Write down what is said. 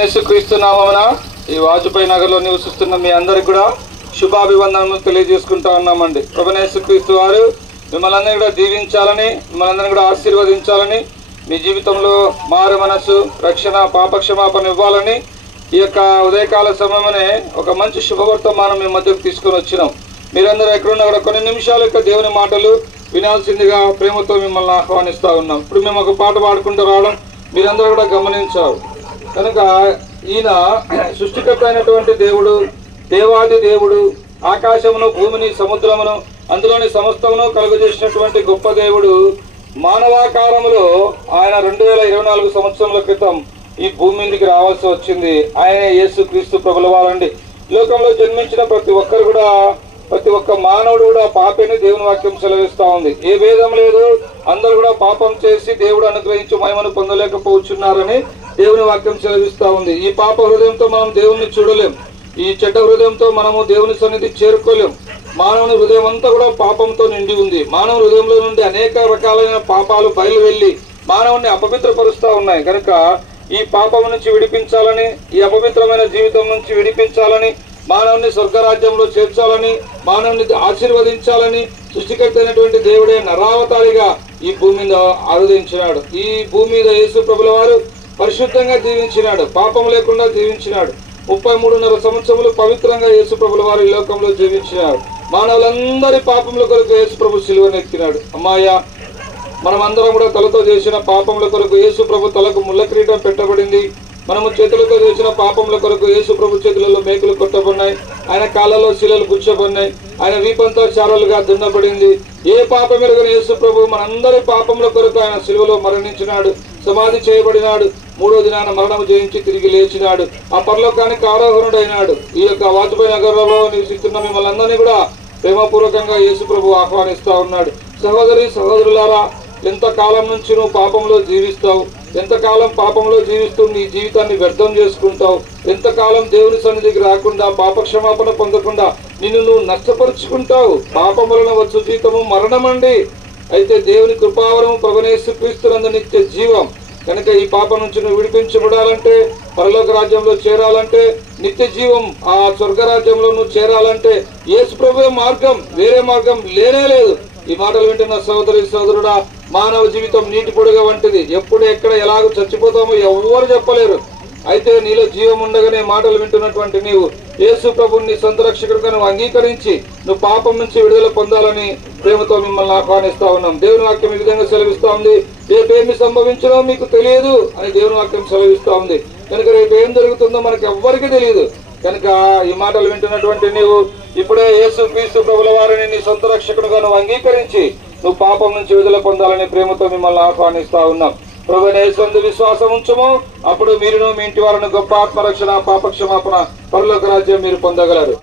యేసుక్రీస్తు నామమున ఈ వాజపేయి నగర్లో నివసిస్తున్న మీ అందరికి కూడా శుభాభివందనలు తెలియజేసుకుంటా ఉన్నామండి. ప్రభువైన యేసుక్రీస్తు వారు మిమ్మల్ని అందరినీ కూడా దీవించాలని, మిమ్మల్ని అందరినీ కూడా ఆశీర్వదించాలని, మీ జీవితంలో మారు మనసు, రక్షణ, పాపక్షమాపణ ఇవ్వాలని ఈ యొక్క ఉదయకాల సమయమనే ఒక మంచి శుభవర్తమానం మీ మధ్యకు తీసుకొని వచ్చినాం. మీరందరూ ఎక్కడున్నా కూడా కొన్ని నిమిషాల యొక్క దేవుని మాటలు వినాల్సిందిగా ప్రేమతో మిమ్మల్ని ఆహ్వానిస్తూ ఉన్నాం. ఇప్పుడు మేము ఒక పాట పాడుకుంటూ రావడం మీరందరూ కూడా గమనించారు. కనుక ఈయన సృష్టికర్త అయినటువంటి దేవుడు, దేవాది దేవుడు, ఆకాశమును, భూమిని, సముద్రమును, అందులోని సమస్తమును కలుగజేసినటువంటి గొప్ప దేవుడు మానవాకారములో ఆయన 2024 సంవత్సరముల క్రితం ఈ భూమి మీదకి రావాల్సి వచ్చింది. ఆయనే యేసుక్రీస్తు ప్రభుల వారండి. లోకంలో జన్మించిన ప్రతి ఒక్కరు కూడా, ప్రతి ఒక్క మానవుడు కూడా పాపని దేవుని వాక్యం సెలవిస్తా ఉంది. ఏ భేదం లేదు, అందరూ కూడా పాపం చేసి దేవుడు అనుగ్రహించి మహిమను పొందలేకపోతున్నారని దేవుని వాక్యం సెలవిస్తా ఉంది. ఈ పాప హృదయంతో మనం దేవుణ్ణి చూడలేం. ఈ చెడ్డ హృదయంతో మనము దేవుని సన్నిధి చేరుకోలేం. మానవుని హృదయం అంతా కూడా పాపంతో నిండి ఉంది. మానవ హృదయంలో నుండి అనేక రకాలైన పాపాలు బయలు వెళ్ళి మానవుని అపవిత్రపరుస్తూ ఉన్నాయి. కనుక ఈ పాపం నుంచి విడిపించాలని, ఈ అపవిత్రమైన జీవితం నుంచి విడిపించాలని, మానవుని స్వర్గరాజ్యంలో చేర్చాలని, మానవుని ఆశీర్వదించాలని సృష్టికర్త అయినటువంటి దేవుడే నరావతారిగా ఈ భూమి మీద ఆరాధించినాడు. ఈ భూమి మీద యేసు ప్రభుల వారు పరిశుద్ధంగా జీవించినాడు, పాపం లేకుండా జీవించినాడు. 33.5 సంవత్సరములు పవిత్రంగా యేసు ప్రభుల వారు ఈ లోకంలో జీవించినాడు. మానవులందరి పాపముల కొరకు యేసు ప్రభు సిలువను ఎక్కినాడు. అమ్మాయ, మనమందరం కూడా తలతో చేసిన పాపముల కొరకు యేసు ప్రభు తలకు ముళ్ళ కిరీటం పెట్టబడింది. మనము చేతులతో చేసిన పాపముల కొరకు యేసు ప్రభు చేతులలో మేకులు కొట్టబడినాయి. ఆయన కాళ్ళలో శిలలు గుచ్చబడినాయి. ఆయన వీపంతో చారలుగా దున్నబడింది. ఏ పాపం ఎరుగని యేసు ప్రభు మనందరి పాపముల కొరకు ఆయన సిలువలో మరణించినాడు, సమాధి చేయబడినాడు. 3వ దినాన మరణము జయించి తిరిగి లేచినాడు. ఆ పరలోకానికి ఆరోహణుడైనాడు. ఈ యొక్క వాజపేయి నగరంలో నివసిస్తున్న మిమ్మల్ని అందరినీ కూడా ప్రేమపూర్వకంగా యేసు ప్రభు ఆహ్వానిస్తా ఉన్నాడు. సహోదరి సహోదరులారా, ఎంతకాలం నుంచి నువ్వు పాపంలో జీవిస్తావు? ఎంతకాలం పాపంలో జీవిస్తూ నీ జీవితాన్ని వ్యర్థం చేసుకుంటావు? ఎంతకాలం దేవుని సన్నిధికి రాకుండా, పాపక్షమాపణ పొందకుండా నిన్ను నువ్వు నష్టపరుచుకుంటావు? పాపం వలన వచ్చు జీతము మరణమండి. అయితే దేవుని కృపావరము ప్రభువైన యేసుక్రీస్తునందు నిత్య జీవం. కనుక ఈ పాపం నుంచి నువ్వు విడిపించబడాలంటే, పరలోక రాజ్యంలో చేరాలంటే, నిత్య జీవం ఆ స్వర్గరాజ్యంలో నువ్వు చేరాలంటే యేసు ప్రభువే మార్గం, వేరే మార్గం లేనే లేదు. ఈ మాటలు వింటున్న సోదరి సోదరుడా, మానవ జీవితం నీటి పొడిగ వంటిది. ఎప్పుడు ఎక్కడ ఎలాగో చచ్చిపోతామో ఎవరు చెప్పలేరు. అయితే నీలో జీవం ఉండగానే మాటలు వింటున్నటువంటి నీవు యేసు ప్రభువుని సొంత రక్షకుడిగా నువ్వు అంగీకరించి నువ్వు పాపం నుంచి విడుదల పొందాలని ప్రేమతో మిమ్మల్ని ఆహ్వానిస్తా ఉన్నాం. దేవుని వాక్యం ఈ విధంగా సెలవిస్తా ఉంది. రేపేమి సంభవించడో మీకు తెలియదు అని దేవుని వాక్యం సెలవిస్తా ఉంది. కనుక రేపు ఏం జరుగుతుందో మనకు ఎవ్వరికీ తెలియదు. కనుక ఈ మాటలు వింటున్నటువంటి నీవు ఇప్పుడే యేసుక్రీస్తు ప్రభుల వారిని నీ సొంత రక్షకుడిగా నువ్వు అంగీకరించి నువ్వు పాపం నుంచి విడుదల పొందాలని ప్రేమతో మిమ్మల్ని ఆహ్వానిస్తా ఉన్నాం. ప్రభువైన యేసునందు విశ్వాసం ఉంచము, అప్పుడు మీరును మీ ఇంటి వారిని గొప్ప ఆత్మరక్షణ, పాపక్షమాపణ, పరలోక రాజ్యం మీరు పొందగలరు.